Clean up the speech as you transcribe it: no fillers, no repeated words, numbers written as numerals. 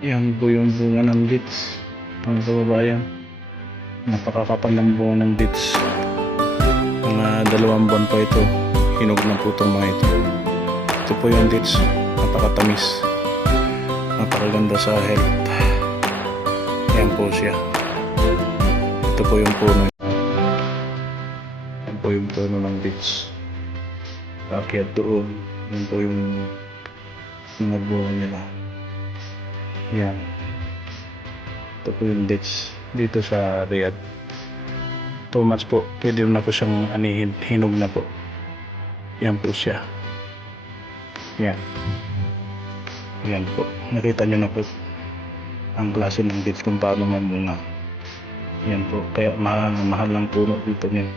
Yan po yung bunga ng beets, mga kababayan. Napakakapal ng bunga ng beets. Mga 2 buwan pa ito, hinog na po itong mga ito. Ito po yung beets, napakatamis, napakaganda sa health. Yan po siya. Ito po yung puno. Yan po yung puno ng beets. Akyat doon, yan po yung mga bunga nila. Yan. Ito po yung dates dito sa Riyadh. 2 months po. Pwede na po siyang anihin. Hinog na po. Yan po siya. Yan. Yan po. Nakita nyo na po ang klase ng dates kung paano mamunga. Yan po. Kaya mahal ng puno dito niyan.